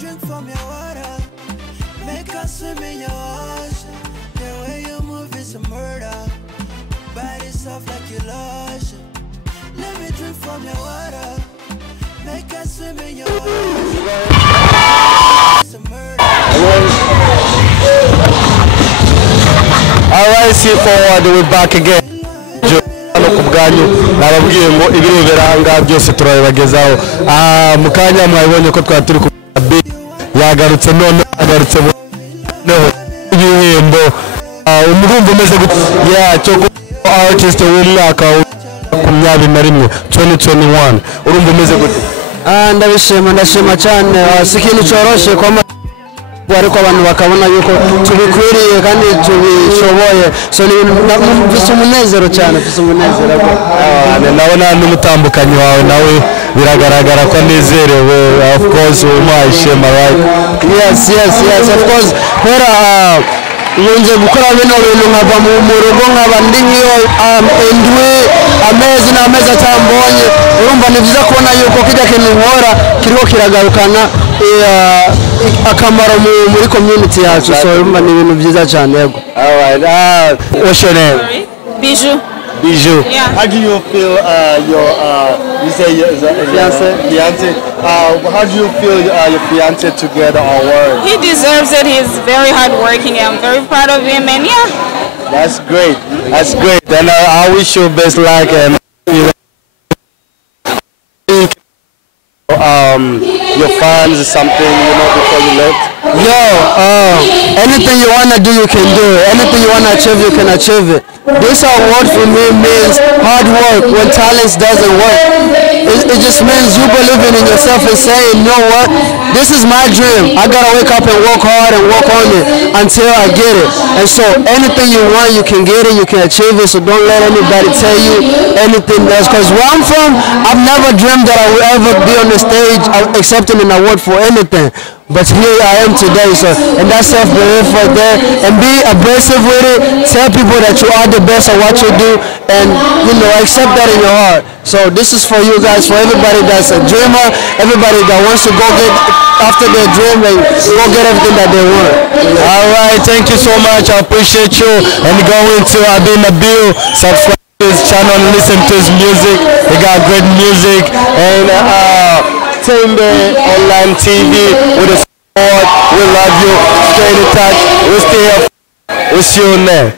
drink from your water. Make us swim in your ocean. The way you move is a murder. Body soft like you lotion. Let me drink from your water. Make us swim in your ocean. It's a murder. Alright, see forward, we're back again. Kubwanyu nababwiye ngo ibirubera hanga byose turabibagezaho mukanya mwabonye ko twaturi ku yagarutse none agarutse no ibihembo umurumva umeze cyo artist w'umwaka wa 2021 urumva umeze gute ndashima cyane sikintu cyoroshe kwa ariko abantu bakabona yuko tubikwiriye kandi tubishoboye so ni umunezero cyane nabona n'umutambukanyi wawe nawe biragaragara ko anezerewe of course umwishema right yes of course hera yunze gukora bino bintu nkava mu rugo nkaba ndi nkiyo amezi atambonye urumva ni byiza kubona yuko kijya kintu nkora kiriko kiragarukana akamaro muri community yacu so urumva ni ibintu byiza cyane yego. Alright, what's your name? Bijou. Bijou. Yeah. How do you feel you say your fiance? How do you feel your fiance together or work? He deserves it. He's very hardworking. I'm very proud of him, and yeah. That's great. That's great. And I wish you best luck and your fans something before you left. Anything you wanna do, you can do it. Anything you wanna achieve, you can achieve it. This award for me means hard work when talent doesn't work. It just means you believing in yourself and saying, you know what, this is my dream. I gotta wake up and work hard and work on it until I get it. And so anything you want, you can get it, you can achieve it. So don't let anybody tell you anything else. Because where I'm from, I've never dreamed that I would ever be on the stage accepting an award for anything. But here I am today, so and that's self-belief right there. And be abrasive with it. Tell people that you are the best at what you do, and accept that in your heart. So this is for you guys, for everybody that's a dreamer, everybody that wants to go get after their dream and go get everything that they want. All right, thank you so much. I appreciate you. And going to Abi Nabil, subscribe to his channel and listen to his music. He got great music and. Timber Online TV with the support. We love you. Stay in touch. We'll stay up. We'll see you there.